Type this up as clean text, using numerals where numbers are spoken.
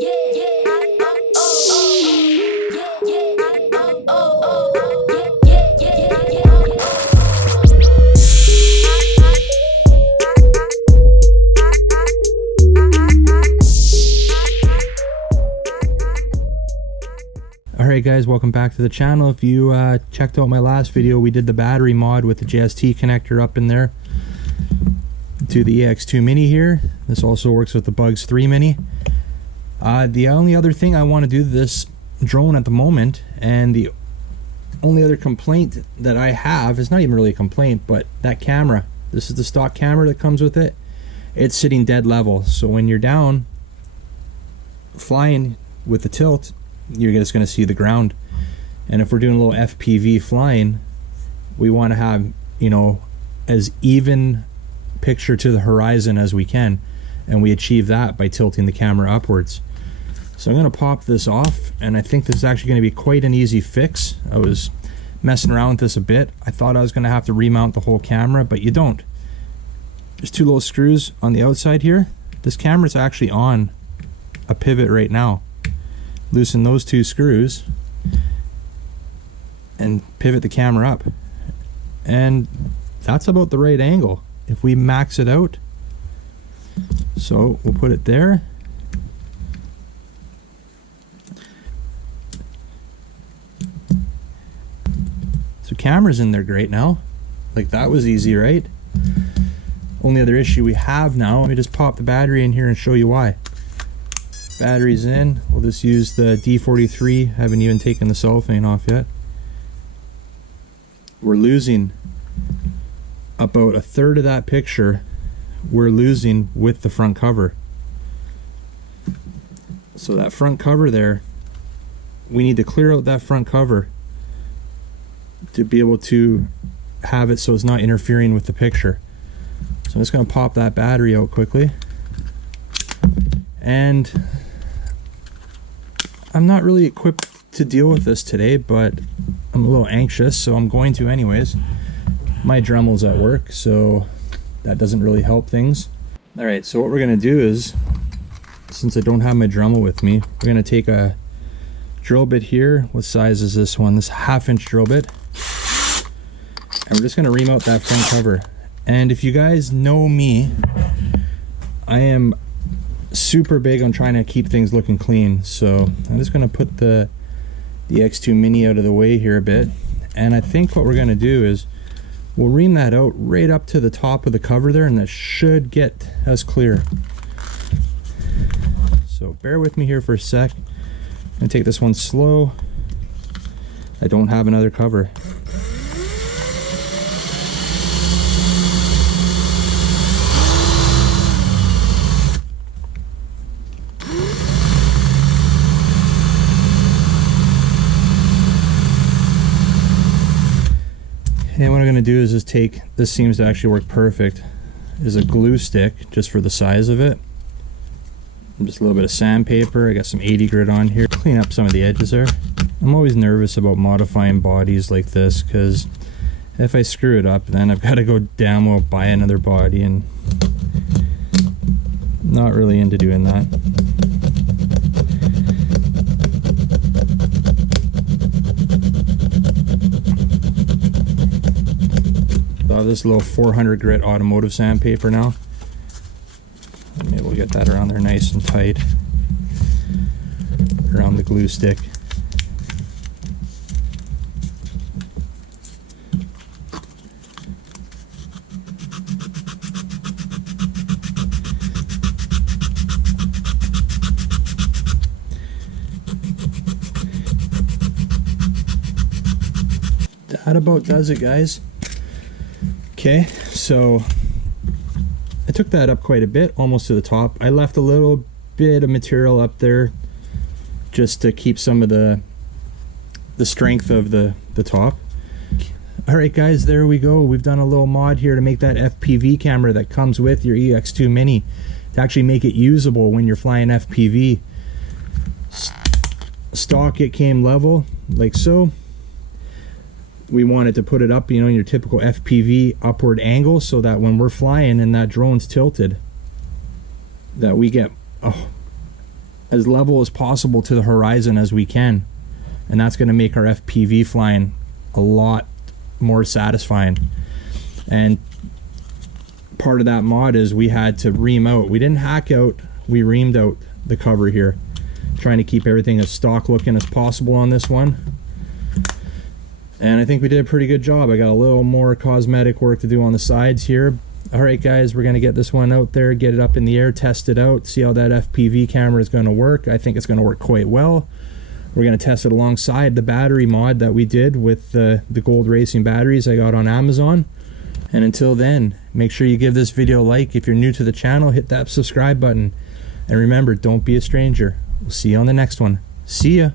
Alright guys, welcome back to the channel. If you checked out my last video, we did the battery mod with the JST connector up in there to the EX2mini here. This also works with the Bugs 3 Mini. The only other thing I want to do to this drone at the moment, and the only other complaint that I have, is not even really a complaint, but that camera. This is the stock camera that comes with it. It's sitting dead level, so when you're down flying with the tilt, you're just going to see the ground. And if we're doing a little FPV flying, we want to have, you know, as even picture to the horizon as we can, and we achieve that by tilting the camera upwards. So I'm going to pop this off, and I think this is actually going to be quite an easy fix. I was messing around with this a bit. I thought I was going to have to remount the whole camera, but you don't. There's two little screws on the outside here. This camera's actually on a pivot right now. Loosen those two screws and pivot the camera up, and that's about the right angle if we max it out. So we'll put it there. So camera's in there great now. Like, that was easy, right? Only other issue we have now, let me just pop the battery in here and show you why. Battery's in. We'll just use the D43. Haven't even taken the cellophane off yet. We're losing about a third of that picture. We're losing with the front cover. So that front cover there, we need to clear out that front cover to be able to have it so it's not interfering with the picture. So I'm just going to pop that battery out quickly. And I'm not really equipped to deal with this today, but I'm a little anxious, so I'm going to anyways. My Dremel's at work, so that doesn't really help things. Alright, so what we're going to do is, since I don't have my Dremel with me, we're going to take a drill bit here. What size is this one? This 1/2-inch drill bit. And we're just going to remount that front cover. And if you guys know me, I am super big on trying to keep things looking clean, so I'm just going to put the EX2mini out of the way here a bit, and I think what we're going to do is we'll ream that out right up to the top of the cover there, and that should get us clear. So bear with me here for a sec. I'm going to take this one slow. I don't have another cover. And what I'm going to do is just take, this seems to actually work perfect, is a glue stick just for the size of it. And just a little bit of sandpaper. I got some 80 grit on here. Clean up some of the edges there. I'm always nervous about modifying bodies like this, because if I screw it up, then I've got to go damn well buy another body, and not really into doing that. This little 400 grit automotive sandpaper now. Maybe we'll get that around there nice and tight around the glue stick. That about does it, guys. Okay, so I took that up quite a bit, almost to the top. I left a little bit of material up there just to keep some of the strength of the top. Alright guys, there we go. We've done a little mod here to make that FPV camera that comes with your EX2mini, to actually make it usable when you're flying FPV. Stock, it came level, like so. We wanted to put it up, you know, in your typical FPV upward angle, so that when we're flying and that drone's tilted, that we get as level as possible to the horizon as we can, and that's going to make our FPV flying a lot more satisfying. And part of that mod is we had to ream out. We didn't hack out, we reamed out the cover here, trying to keep everything as stock looking as possible on this one. And I think we did a pretty good job. I got a little more cosmetic work to do on the sides here. Alright guys, we're going to get this one out there, get it up in the air, test it out, see how that FPV camera is going to work. I think it's going to work quite well. We're going to test it alongside the battery mod that we did with the gold racing batteries I got on Amazon. And until then, make sure you give this video a like. If you're new to the channel, hit that subscribe button. And remember, don't be a stranger. We'll see you on the next one. See ya!